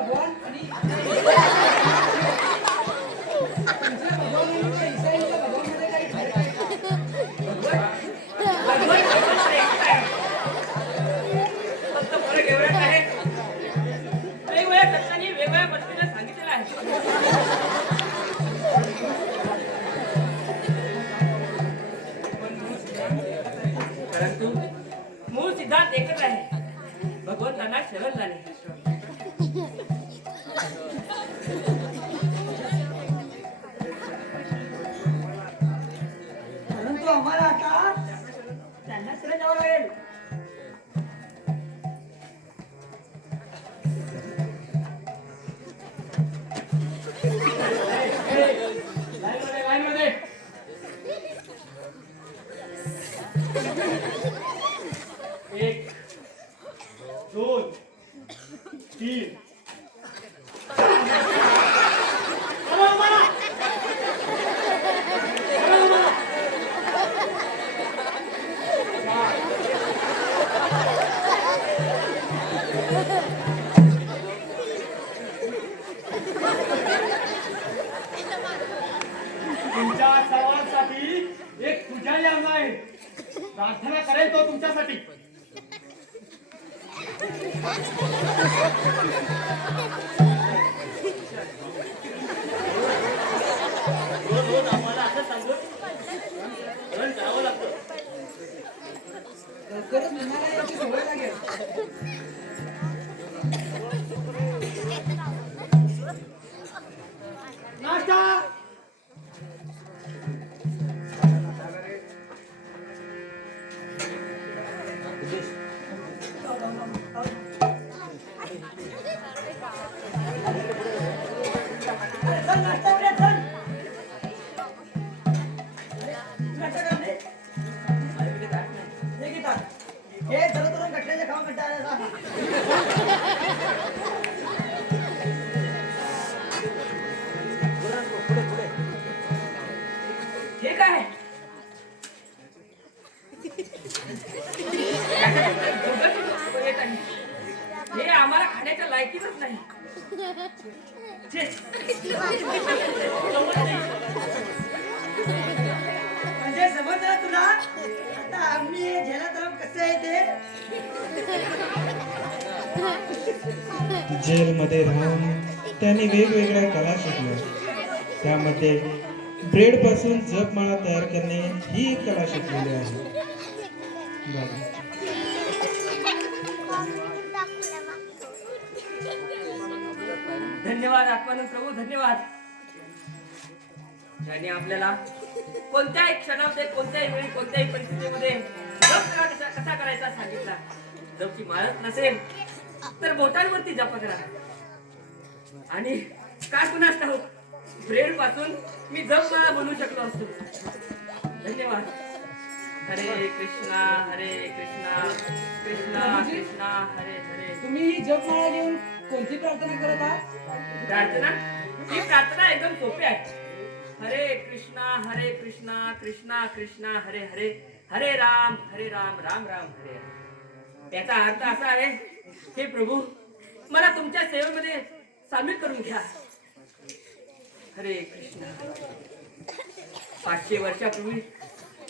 भगवान आणि तुमच्या भगवान आणि ईसाईंच्या भगवानमध्ये काही फरक आहे का? भगवान भगवान एकच आहे. फक्त फरक एवढाच आहे, वेगवेगळ्या तत्वांनी वेगवेगळ्या पद्धतीने सांगितलेलं आहे. परंतु मूळ सिद्धांत एकच आहे, भगवंतांना शरण जाणे. परंतु आम्हाला आता त्यांना शरण जावं लागेल. लाईन मध्ये एक, दोन, तीन. तुमच्या सर्वांसाठी एक पूजा याम आहे. प्रार्थना करेल तो तुमच्यासाठी. रोज रोज आम्हाला असं सांगून शरण करावं लागतं. लवकरच तुम्हाला याची सवय लागेल. नाश्ता. चल नाश्ता करूया, चल. नाश्ता कर दे. हे घे टाक. हे सर्व करून कटल्याचे खाऊन कंटाळा आला. हे काय आहे? हे आम्हाला खाण्याच्या लायकीच नाही. छे. म्हणजे समजलं तुला आता आम्ही हे झेलात कसं आहे ते. जेलमध्ये राहून त्यांनी वेगवेगळ्या कला शिकल्या. त्यामध्ये ब्रेड पासून जपमाळा तयार करणे ही एक कला शिकलेली आहे. बघा. धन्यवाद आत्मानंद प्रभू, धन्यवाद. ज्याने आपल्याला कोणत्याही क्षणामध्ये, कोणत्याही वेळी, कोणत्याही परिस्थितीमध्ये जप कसा करायचा सांगितला. जपची माळच नसेल तर बोटांवरती जप करा. आणि काय कुणास ठाऊक ब्रेड पासून मी जप माळा बनवू शकलो असतो. धन्यवाद. हरे कृष्णा कृष्णा कृष्णा हरे हरे. तुम्ही ही जपमाळा घेऊन कोणती प्रार्थना करत आहात? प्रार्थना ही प्रार्थना एकदम सोपी आहे. हरे कृष्णा कृष्णा कृष्णा हरे हरे, हरे राम राम राम हरे हरे. याचा अर्थ असा आहे, हे प्रभू मला तुमच्या सेवेमध्ये सामील करून घ्या. हरे कृष्णा. 500 वर्षापूर्वी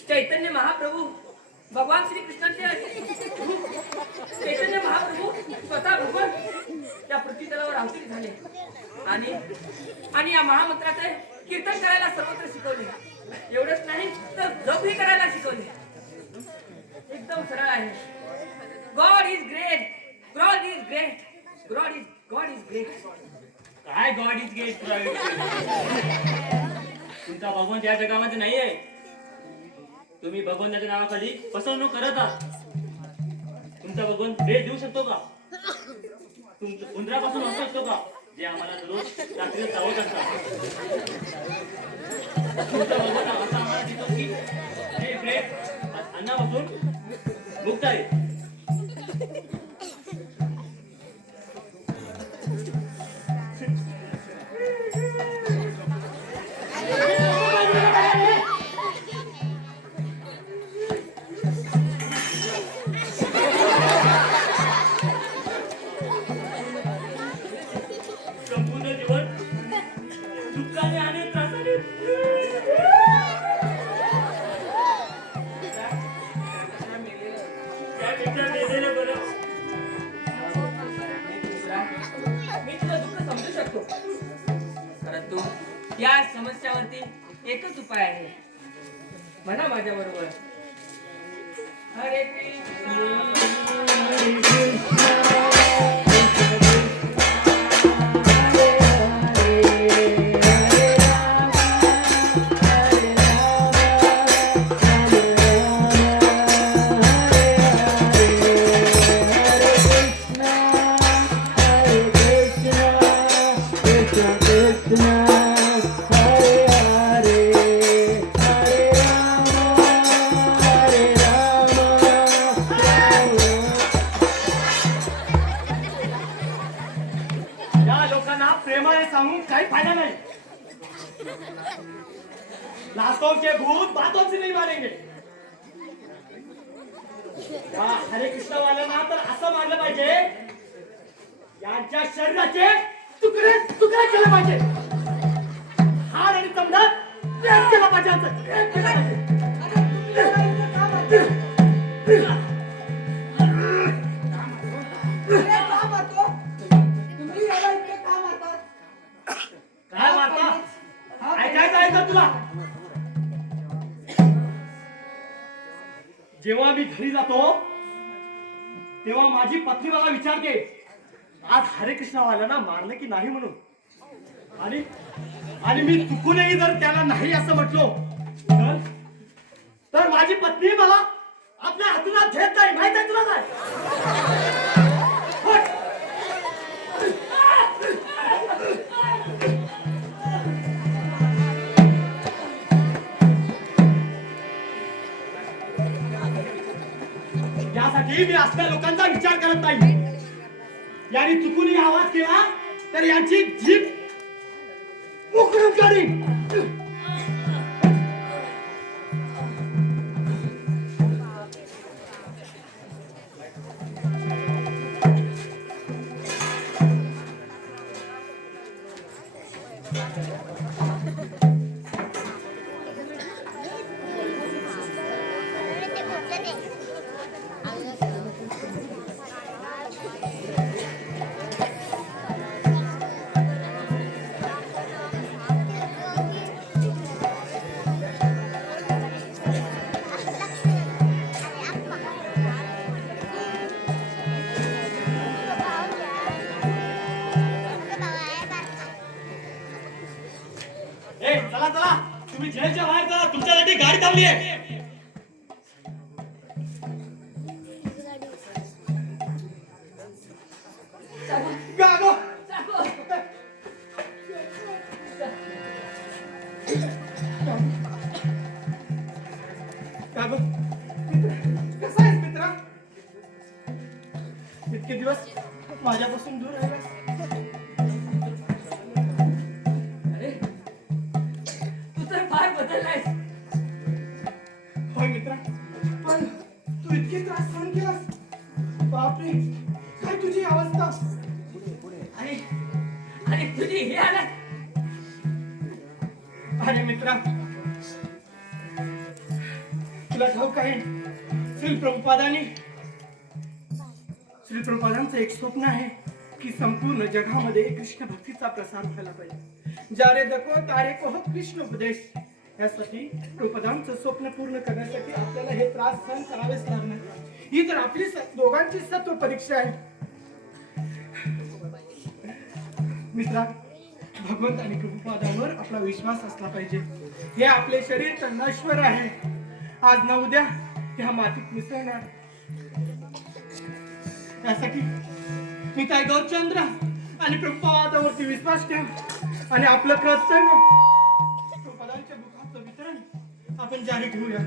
चैतन्य महाप्रभू भगवान श्री कृष्णाचे चैतन्य महाप्रभू स्वतः भगवान या पृथ्वी तलावर अवतरित झाले आणि या महामंत्राचे कीर्तन करायला सर्वत्र शिकवले. एवढंच नाही तर जपही करायला शिकवले. एकदम सरळ आहे. God is great, God is great, God is great. काय गॉड इज ग्रेट. तुमचा भगवंत या जगामध्ये नाहीये. तुम्ही भगवंताच्या नावाखाली फसवणूक करत आहात. तुमचा भगवंत भेट देऊ शकतो का? उंदरापासून वाचू शकतो का, जे आम्हाला दररोज रात्री चावत असतात? तुमचा भगवंत असा आम्हाला देतो की हे ब्रेड अन्नापासून मुक्त आहे. संपूर्ण जीवन दुःखाने आणि त्रासाने त्यापेक्षा मेलेलं बरं. मी तुझं दुःख समजू शकतो, परंतु या समस्यावरती एकच उपाय आहे. म्हणा माझ्या बरोबर, हरे कृष्ण हरे कृष्ण या लोकांना प्रेमाने सांगून काही फायदा नाही. लाखों के भूत बातों से नहीं मारेंगे. या हरे कृष्ण वाल्यांना तर असं मानलं पाहिजे, यांच्या शरीराचे तुकडे तुकडे केले पाहिजे. हाड आणि चमडा एक केला पाहिजे. एक केला पाहिजे. काय मारता? ऐकायचं आहे का तुला? जेव्हा मी घरी जातो तेव्हा माझी पत्नी मला विचारते, आज हरे कृष्णवाल्यांना मारलं की नाही म्हणून. आणि मी चुकूनही जर त्याला नाही असं म्हटलो तर माझी पत्नी मला आपल्या हातून घेत नाही. माहित आहे तुला काय? होय. यासाठी मी असल्या लोकांचा विचार करत नाही. यांनी चुकूनही आवाज केला तर यांची जीभ उकळून काढीन. चला चला, तुम्ही जेलच्या बाहेर चला. तुमच्यासाठी गाडी थांबली आहे. गागो. गागो. कसा आहेस मित्रा? इतके दिवस माझ्यापासून दूर राहिलास. अरे तू तर फार बदललायस. होय मित्रा, पण तू इतके त्रास सहन केलास. बापरे, काय तुझी अवस्था. आणि तुझी ही हालत. अरे मित्रा, तुला ठाऊक आहे, श्री प्रभुपादांचं एक स्वप्न आहे की संपूर्ण जगामध्ये कृष्ण भक्तीचा प्रसार व्हायला पाहिजे. जारे दको तारे को हो कृष्ण उपदेश. यासाठी प्रभुपादांचं स्वप्न पूर्ण करण्यासाठी आपल्याला हे त्रास सहन करावेच लागणार. ही तर आपली दोघांची सत्व परीक्षा आहे. मित्रा, भगवंत आणि प्रभुपादांवर आपला विश्वास असला पाहिजे. हे आपले शरीर तर नश्वर आहे. आज न उद्या ह्या मातीत मिसळणार. यासाठी मी काय गौरचंद्र आणि प्रभुपादावरती विश्वास ठेव आणि आपलं कर्तव्य प्रभुपादांच्या मुखाचं वितरण आपण जारी ठेवूया.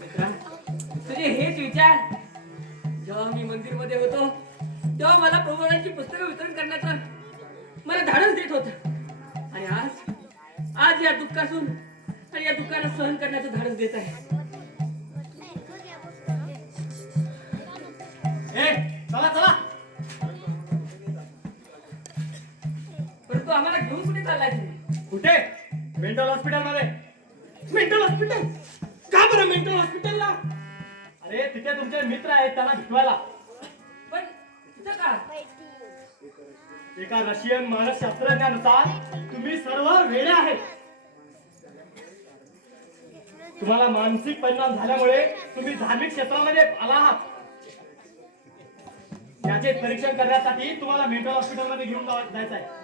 मित्रा, तुझे हेच विचार जेव्हा मी मंदिर मध्ये होतो तेव्हा मला प्रभुपादांची पुस्तकं वितरण करण्याचं मला धाडस देत होत. आणि आज या दुःखातून आणि या दुःखाला सहन करण्याचं धाडस देत आहे. चला चला. परंतु आम्हाला घेऊन कुठे चाललाय तुम्ही? कुठे? मेंटल हॉस्पिटल मध्ये. Mental hospital? का बरं मेंटल हॉस्पिटलला? अरे तिथे तुमचे मित्र आहेत त्यांना भेटवायला. पण तिथं का? एका रशियन मानसशास्त्रज्ञानुसार तुम्ही सर्व वेडे आहेत. तुम्हाला मानसिक परिणाम झाल्यामुळे तुम्ही धार्मिक क्षेत्रामध्ये आला आहात. याचे परीक्षण करण्यासाठी तुम्हाला मेंटल हॉस्पिटल मध्ये घेऊन जायचं आहे.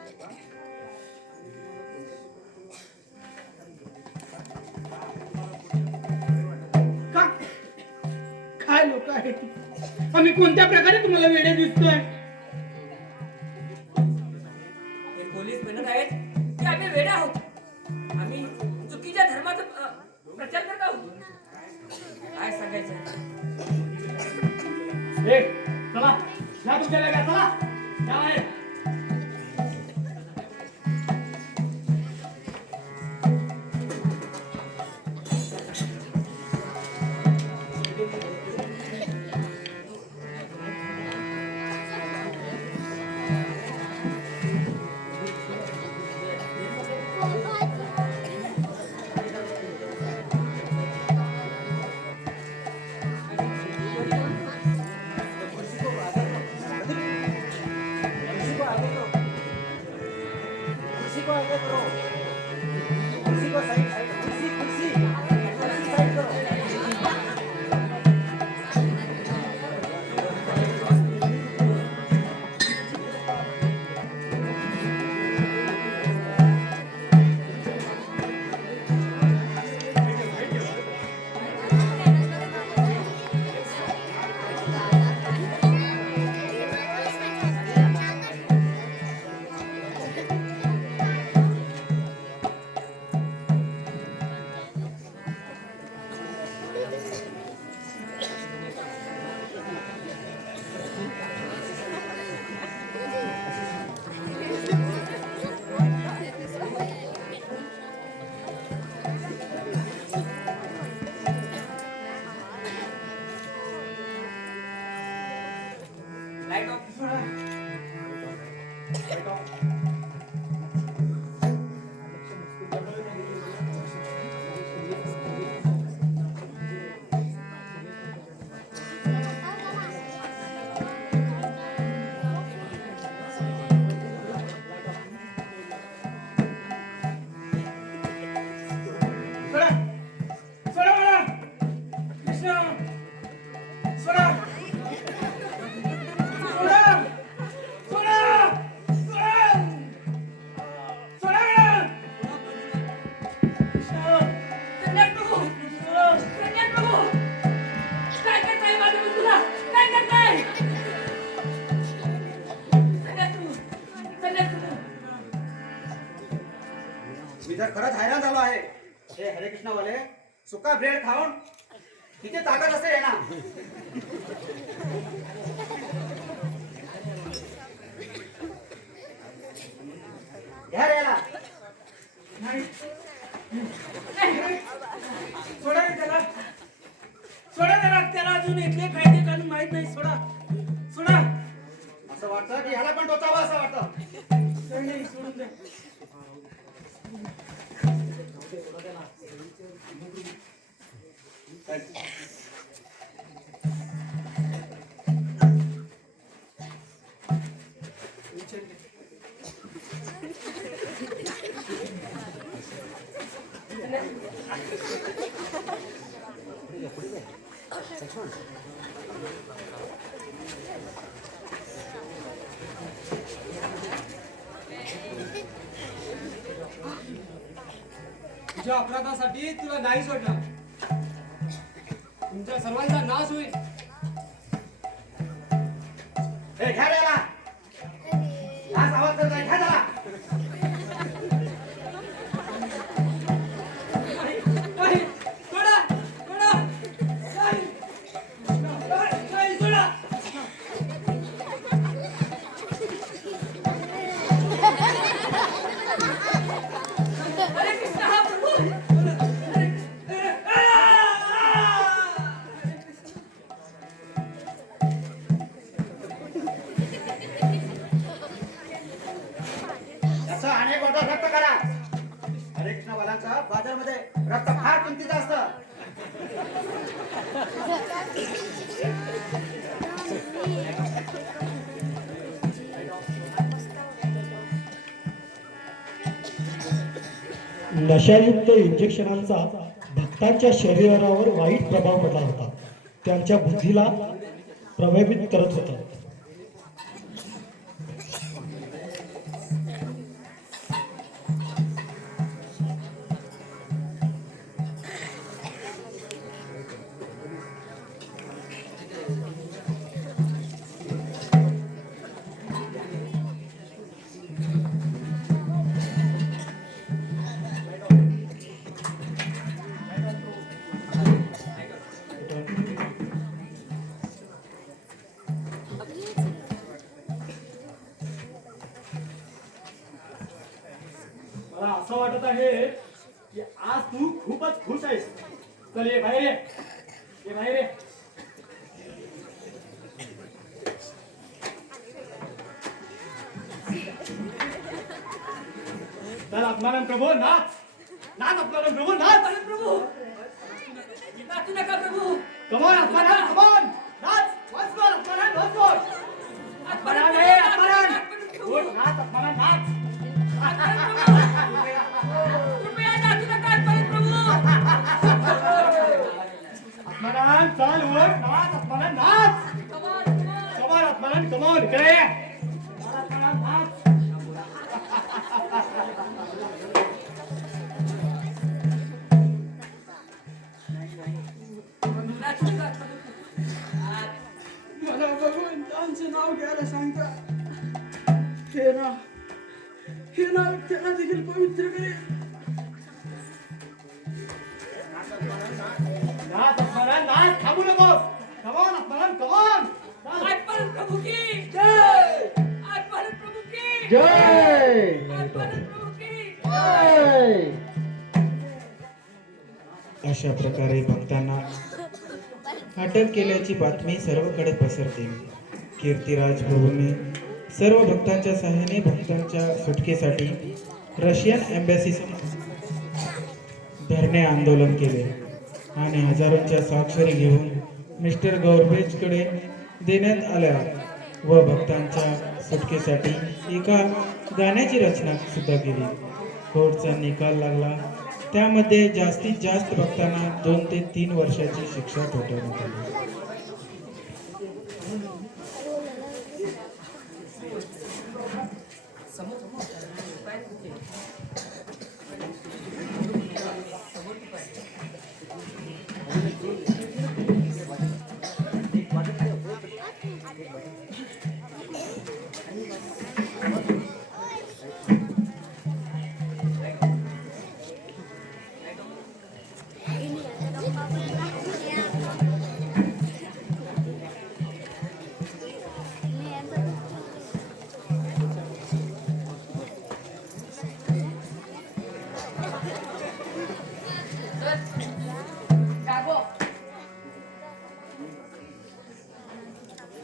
का? काय लोक आहेत? आम्ही कोणत्या प्रकारे तुम्हाला वेडे दिसतोय? हे पोलीस म्हणत आहेत की आम्ही वेडे आहोत. आम्ही चुकीच्या धर्माचा प्रचार करत आहोत. काय सांगायचं? ए, चला या तुमच्या जागा, चला या बाहेर. Light of. सोडा सोडा मला. कृष्ण सोडा सोडा सोडा सोडा सोडा मला. कृष्ण संन्यास प्रभू, संन्यास प्रभू, काय करताय माझ्या बंधूला? काय करताय? संन्यास प्रभू, संन्यास प्रभू. मी तर खरंच हैराण झालो आहे. हे हरे कृष्ण वाले सुका ब्रेड खाऊन किती ताकद असते ना. घ्या रे याला. नाही. सोडा रे त्याला. सोडा त्याला. त्याला अजून इथले कायदे कानून माहित नाही. सोडा सोडा. असं वाटतं की ह्याला पण टोचावं असं वाटतं. नाही, नाही, सोडून द्या. तुझ्या अपराधासाठी तुला नाही सोडणार. तुमच्या सर्वांचा नाश होईल. हे घ्या रे याला. हाच आवाज करताय. घ्या त्याला. नाही, सोडा सोडा. नाही. नाही, सोडा. हरे कृष्ण हा प्रभू. याचा अर्धा रक्त काढा. हरे कृष्ण वालांचा बाजारमध्ये रक्त फार किमतीचं असतं. नशायुक्त इंजेक्शनांचा भक्तांच्या शरीरावर वाईट प्रभाव पडला होता. त्यांच्या बुद्धीला प्रभावित करत होता. मला असं वाटत आहे की आज तू खूपच खुश आहेस. चल ये बाहेर ये बाहेर ये. चल आत्मानंद प्रभू नाच. नाच आत्मानंद प्रभू नाच. अरे प्रभू नाचू नका प्रभू. कमॉन आत्मानंद कमॉन नाच. once more Atmanand once more. Atmanand प्रभू, हे आत्मानंद. प्रभू. उठ, नाच आत्मानंद नाच. कृपया नाचू नका आत्मानंद प्रभू. आत्मानंद चल उठ नाच आत्मानंद नाच. कमॉन आत्मानंद कमॉन इकडे ये. आत्मानंद नाच. नाचू नका आत्मानंद. मला भगवंतांचं नाव घ्यायला सांगता. हे नाव त्यांना देखील पवित्र करे. नाच आत्मानंद नाच. थांबू नकोस. Come on Atmanand come on. आत्मानंद प्रभू की जय. आत्मानंद प्रभू की जय. आत्मानंद प्रभू की अशा प्रकारे भक्तांना अटक केल्याची बातमी सर्वकडे पसरते. कीर्तिराज प्रभूंनी सर्व भक्तांच्या सहाय्याने भक्तांच्या सुटकेसाठी रशियन एम्बॅसी धरणे आंदोलन केले आणि हजारोंच्या स्वाक्षरी घेऊन मिस्टर गॉर्बेजकडे देण्यात आल्या व भक्तांच्या सुटकेसाठी एका गाण्याची रचना सुद्धा केली. कोर्टचा निकाल लागला. त्यामध्ये जास्तीत जास्त भक्तांना 2 ते 3 वर्षाची शिक्षा ठोठावण्यात आली.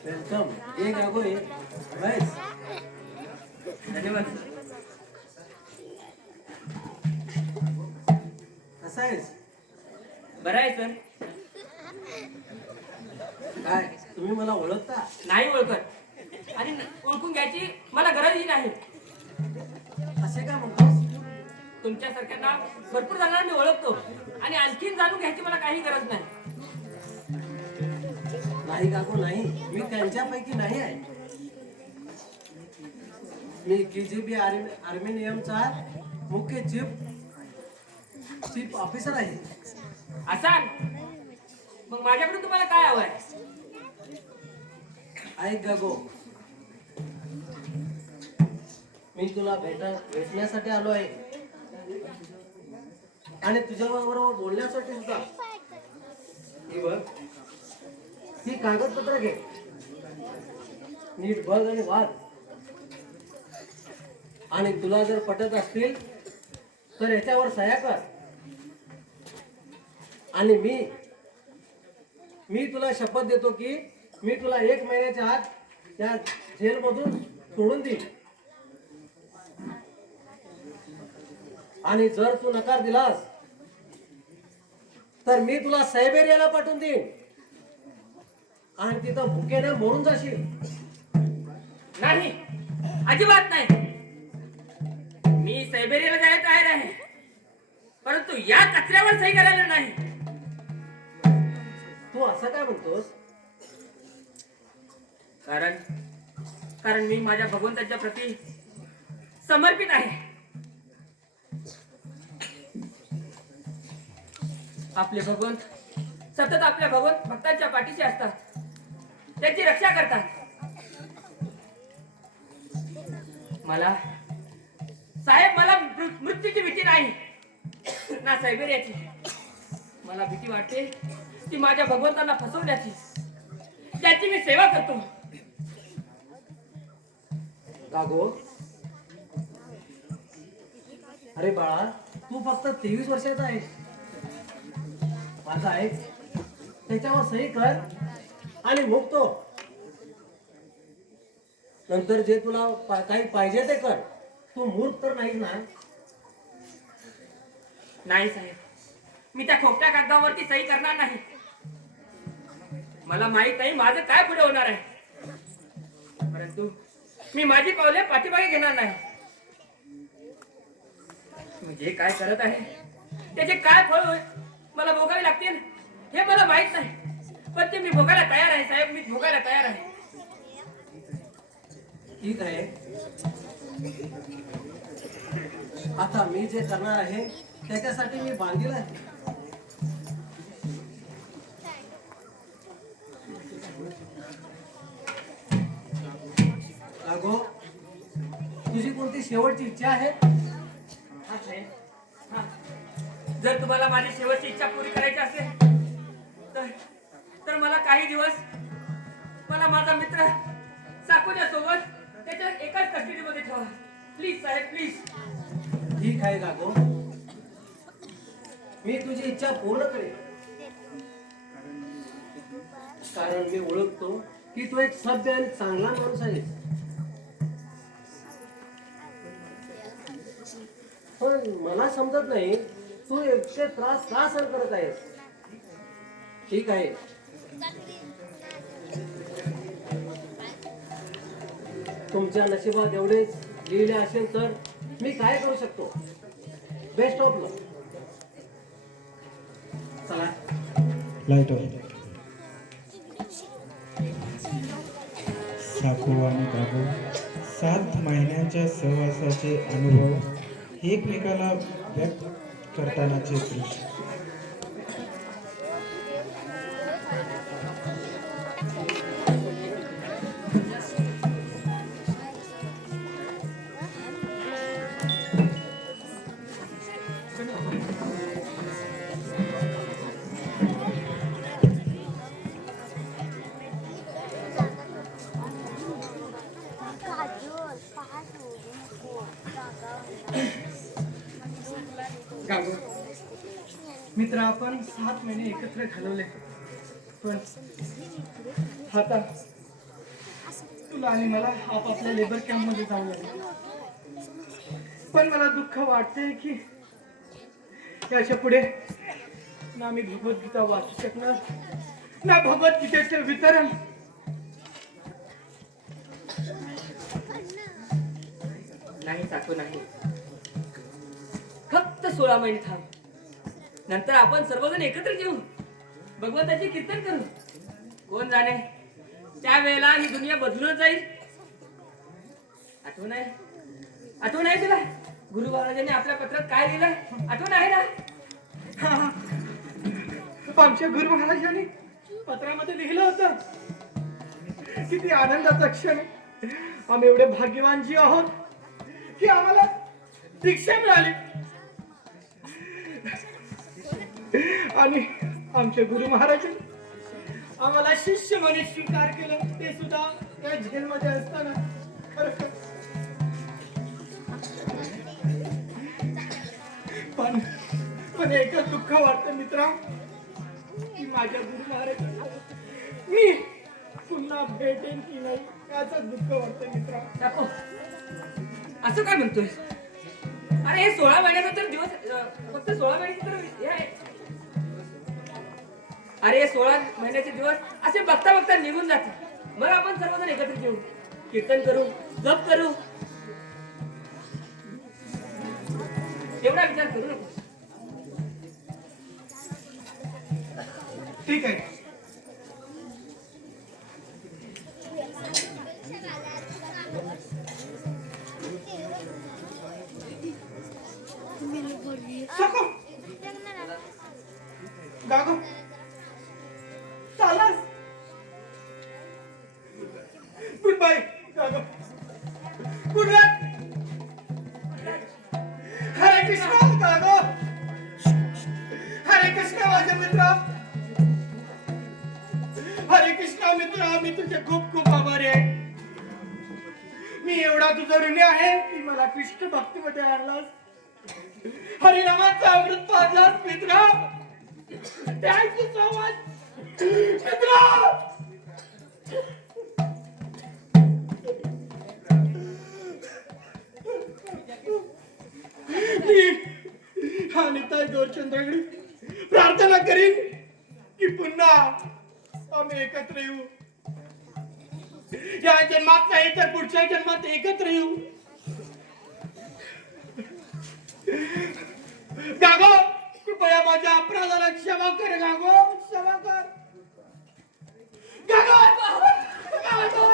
वेलकम. ये गागो ये. बस. धन्यवाद. कसा आहेस? बरं आहे सर. काय तुम्ही मला ओळखता? नाही ओळखत आणि ओळखून घ्यायची मला गरजही नाही. असे का म्हणतोस? तुमच्यासारख्यांना भरपूर जणांना मी ओळखतो आणि आणखीन जाणून घ्यायची मला काही गरज नाही. नाही काकू नाही. मी त्यांच्यापैकी नाही आहे. मी KGB आर्मेनियमचा मुख्य चीफ ऑफिसर आहे. असाल मग माझ्याकडून तुम्हाला काय हवंय? ऐक गागो, मी तुला भेटण्यासाठी आलो आहे आणि तुझ्याबरोबर बोलण्यासाठी सुद्धा. ही बघ, ही कागदपत्र घे. नीट बघ आणि वाच. आणि तुला जर पटत असतील तर याच्यावर सह्या कर. आणि मी तुला शपथ देतो की मी तुला 1 महिन्याच्या आत त्या जेलमधून सोडून देईन. आणि जर तू नकार दिलास तर मी तुला सायबेरियाला पाठवून देईन आणि तिथं भुकेने मरून जाशील. नाही, अजिबात नाही. मी सायबेरियाला जायला तयार आहे, परंतु या कचऱ्यावर सही करायला नाही. तू असं काय म्हणतोस? कारण मी माझ्या भगवंताच्या प्रती समर्पित आहे. आपले भगवंत सतत आपल्या भक्तांच्या पाठीशी असतात, त्यांची रक्षा करतात. मला मृत्यूची भीती नाही ना सायबेरियाची. मला भीती वाटते ती माझ्या भगवंतांना फसवण्याची, त्याची मी सेवा करतो. गागो, अरे बाळा, तू फक्त 23 वर्षाचा आहेस. माझा आहे त्याच्यावर सही कर आणि मुक्तो. नंतर जे तुला काही पाहिजे ते कर. तू मूर्ख तर नाहीस ना? नाही साहेब, मी त्या खोकट्या कागदावरती सही करणार नाही. मला माहित नाही माझं काय पुढे होणार आहे, परंतु मी माझी पावले पाठीमागे घेणार नाही. मी जे काय करत आहे त्याचे काय फळ मला भोगावे लागतील हे मला माहित नाही, पण ते मी भोगायला तयार आहे साहेब. मी भोगायला तयार आहे. ठीक आहे, आता मी जे करणार आहे त्याच्यासाठी मी बांधील आहे. गागो, तुझी कोणती शेवटची इच्छा आहे? हा साहेब, हा. जर तुम्हाला माझी शेवटची इच्छा पुरी करायची असेल तर मला काही दिवस मला माझा मित्र साकुच्या सोबत त्याच्या एकाच कस्टडीमध्ये ठेवा. प्लीज साहेब, प्लीज. ठीक आहे गागो, मी तुझी इच्छा पूर्ण करेन. कारण मी ओळखतो की तू एक सभ्य आणि चांगला माणूस आहे. पण मला समजत नाही तू एकटे त्रास का सहन करत आहेस. ठीक आहे, तुमच्या नशिबात एवढेच लिहिले असेल तर मी काय करू शकतो. बेस्ट ऑफ लक. चला. Light of. साकू आणि बाबू 7 महिन्यांच्या सहवासाचे अनुभव एकमेकाला व्यक्त करतानाचे दृश्य. गागो, मित्र, आपण 7 महिने एकत्र घालवले, पण आता तुला आणि मला आपापल्या लेबर कॅम्प मध्ये जाऊ लागले. पण मला दुःख वाटते की याच्या पुढे ना मी भगवद्गीता वाचू शकणार, ना भगवद्गीतेचे वितरण. नाही साकू, नाही. फक्त 16 महिने थांब, नंतर आपण सर्वजण एकत्र जेऊ, भगवंताचे कीर्तन करू. कोण जाणे त्यावेळेला ही दुनिया बदलून जाईल. आठवण आहे तुला गुरु महाराजांनी आपल्या पत्रात काय लिहिलंय? आठवण आहे ना? हा, आमच्या गुरु महाराजांनी पत्रामध्ये लिहिलं होतं, किती आनंदाचा क्षण. आम्ही एवढे भाग्यवान जी आहोत की आम्हाला दीक्षा मिळाली आणि आमच्या गुरु महाराजांनी आम्हाला शिष्य म्हणून स्वीकार केलं, ते सुद्धा त्या जेलमध्ये असताना. खरं पण एकच दुःख वाटतं मित्रा की माझ्या गुरु महाराजांना मी पुन्हा भेटेन की नाही याचं दुःख वाटतं मित्रा. साकू, असं काय म्हणतोय? अरे हे 16 महिन्याचा तर दिवस फक्त 16 महिन्याचे तर हे आहे. अरे हे 16 महिन्याचे दिवस असे बघता बघता निघून जातील. मग आपण सर्वजण एकत्रित येऊ, कीर्तन करू, जप करू. एवढा विचार करू नको. ठीक आहे. सको गागो चालास. Good bye Gago. Good luck. हरे कृष्णा गागो. हरे कृष्णा माझे मित्र. हरे कृष्णा मित्र, मी तुझे खूप खूप आभारी आहे. मी एवढा तुझा ऋणी आहे की मला कृष्ण भक्तीमध्ये आणलास, हरिनामाचा अमृत पाजलास मित्र. थँक यू सो मच मित्र. मी हा निताय गौरचंद्राकडे प्रार्थना करीन की पुन्हा आम्ही एकत्र येऊ. या जन्मात नाही तर पुढच्या जन्मात एकत्र येऊ. गागो, कृपया माझ्या अपराधाला क्षमा कर. गागो, क्षमा कर. गागो, गागो, गागो.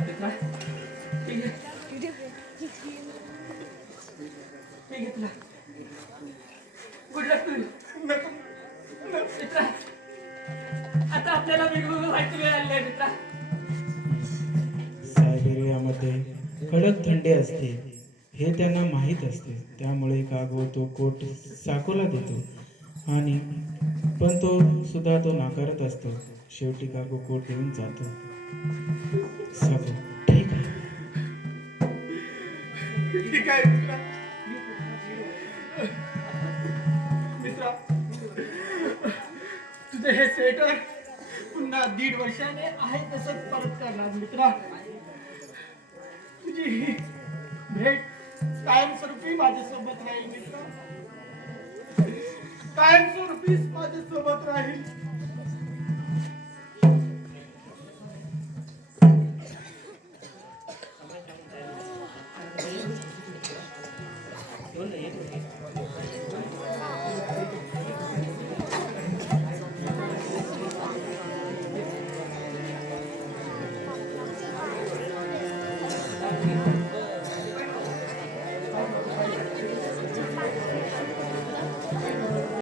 मित्रा, ठीक आहे. ठीक आहे तुला. गुड लक तुला. मित्रा, आता आपल्याला वेगवेगळं व्हायची वेळ आली आहे मित्रा. सायबेरियामध्ये कडक थंडी असते हे त्यांना माहीत असते. त्यामुळे कागो तो कोट साकोला देतो आणि पण तो सुद्धा तो नाकारत असतो. शेवटी कागो कोट देऊन जातो. साको ठीक आहे. ठीक आहे मित्रा. मित्रा, तुझे हे स्वेटर पुन्हा 1.5 वर्षाने आहे तसंच परत करणार मित्रा. तुझी ही भेट कायमस्वरूपी माझ्यासोबत राहील मित्रा. कायमस्वरूपी माझ्यासोबत राहील.